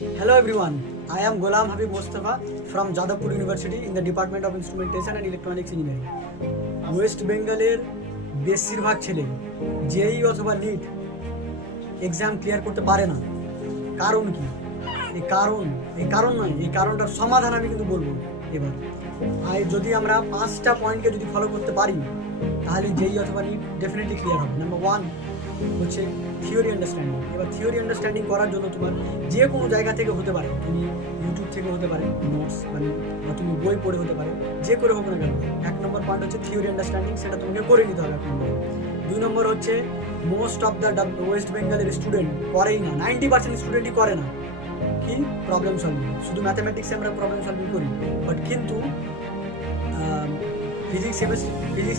Hello everyone, I am Ghulam Habib Mustafa from Jadavpur University in the Department of Instrumentation and Electronics Engineering. West বেঙ্গলের বেশিরভাগ ছেলে জেই অথবা NEET exam clear করতে পারে না। কারণ কি? এই কারণ নয়, এই কারণটার সমাধান আমি কিন্তু বলবো এবার। যদি আমরা 5টা পয়েন্টকে যদি ফলো করতে পারি তাহলে জেই অথবা নিট ডেফিনেটলি ক্লিয়ার হবে। নাম্বার 1 হচ্ছে থিওরি আন্ডারস্ট্যান্ডিং। এবার থিওরি আন্ডারস্ট্যান্ডিং করার জন্য তোমার যে কোনো জায়গা থেকে হতে পারে, তুমি ইউটিউব থেকে হতে পারে, নোটস মানে বা তুমি বই পড়ে হতে পারে, যে করে হোক না কেন। 1 নম্বর পয়েন্ট হচ্ছে থিওরি আন্ডারস্ট্যান্ডিং, সেটা তোমাকে করে নিতে হবে 1 নম্বর। 2 নম্বর হচ্ছে মোস্ট অফ দ্য ওয়েস্ট বেঙ্গলের স্টুডেন্ট করেই না, 90% স্টুডেন্টই করে না কি প্রবলেম সলভিং। শুধু ম্যাথামেটিক্সে আমরা প্রবলেম সলভিং করি, বাট কিন্তু ফিজিক্স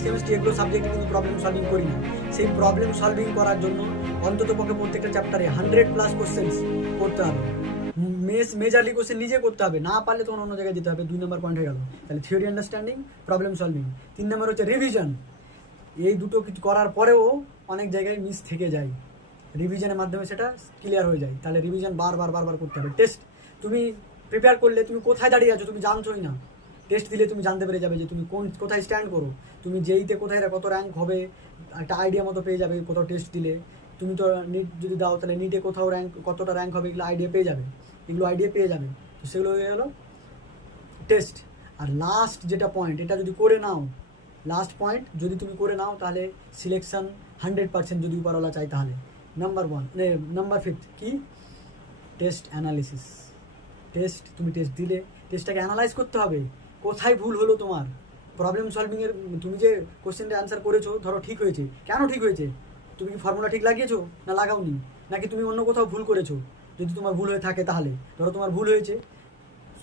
কেমিস্ট্রি এগুলো সাবজেক্টে কিন্তু প্রবলেম সলভিং করি না। সেই প্রবলেম সলভিং করার জন্য অন্তত পক্ষে প্রত্যেকটা চ্যাপ্টারে 100+ কোশ্চেন্স করতে হবে। মেজারলি কোশ্চেন নিজে করতে হবে, না পারলে তখন অন্য জায়গায় যেতে হবে। 2 নম্বর পয়েন্ট হয়ে গেল। তাহলে থিওরি আন্ডারস্ট্যান্ডিং, প্রবলেম সলভিং। 3 নম্বর হচ্ছে রিভিশন। এই দুটো কিছু করার পরেও অনেক জায়গায় মিস থেকে যায়, রিভিশনের মাধ্যমে সেটা ক্লিয়ার হয়ে যায়। তাহলে রিভিশন বারবার করতে হবে। টেস্ট তুমি প্রিপেয়ার করলে তুমি কোথায় দাঁড়িয়ে আছো তুমি জানছোই না, টেস্ট দিলে তুমি জানতে পেরে যাবে যে তুমি কোথায় স্ট্যান্ড করো, তুমি জেইতে কোথায় কত র্যাঙ্ক হবে একটা আইডিয়া মতো পেয়ে যাবে। কোথাও টেস্ট দিলে তুমি তো নিট যদি দাও তাহলে নিটে কোথাও কতটা র্যাঙ্ক হবে এগুলো আইডিয়া পেয়ে যাবে, তো সেগুলো হয়ে গেল টেস্ট। আর লাস্ট যেটা পয়েন্ট, এটা যদি করে নাও, লাস্ট পয়েন্ট যদি তুমি করে নাও তাহলে সিলেকশন 100% যদি উপরওয়ালা চাই তাহলে। নাম্বার 5 কি? Test analysis. তুমি টেস্ট দিলে টেস্টটাকে অ্যানালাইজ করতে হবে, কোথায় ভুল হলো তোমার। প্রবলেম সলভিংয়ের তুমি যে কোশ্চেনটা অ্যান্সার করেছো, ধরো ঠিক হয়েছে, কেন ঠিক হয়েছে? তুমি কি ফর্মুলা ঠিক লাগিয়েছো না লাগাওনি, নাকি তুমি অন্য কোথাও ভুল করেছো? যদি তোমার ভুল হয়ে থাকে তাহলে ধরো তোমার ভুল হয়েছে,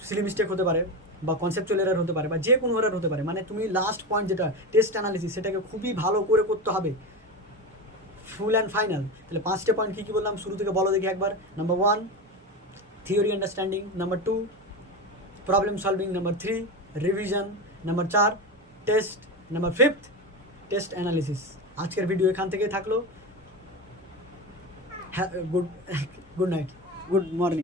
সিলি মিস্টেক হতে পারে বা কনসেপচুয়াল এরার হতে পারে বা যে কোনো এরার হতে পারে, মানে তুমি লাস্ট পয়েন্ট যেটা টেস্ট অ্যানালিসিস সেটাকে খুবই ভালো করে করতে হবে, ফুল অ্যান্ড ফাইনাল। তাহলে 5টে পয়েন্ট কী বললাম শুরু থেকে বলো দেখি একবার। Number 1 theory understanding, number 2 problem solving, number 3 revision, number 4 test, number 5 test analysis. আজকের ভিডিও এখান থেকেই থাকলো। Good night, good morning.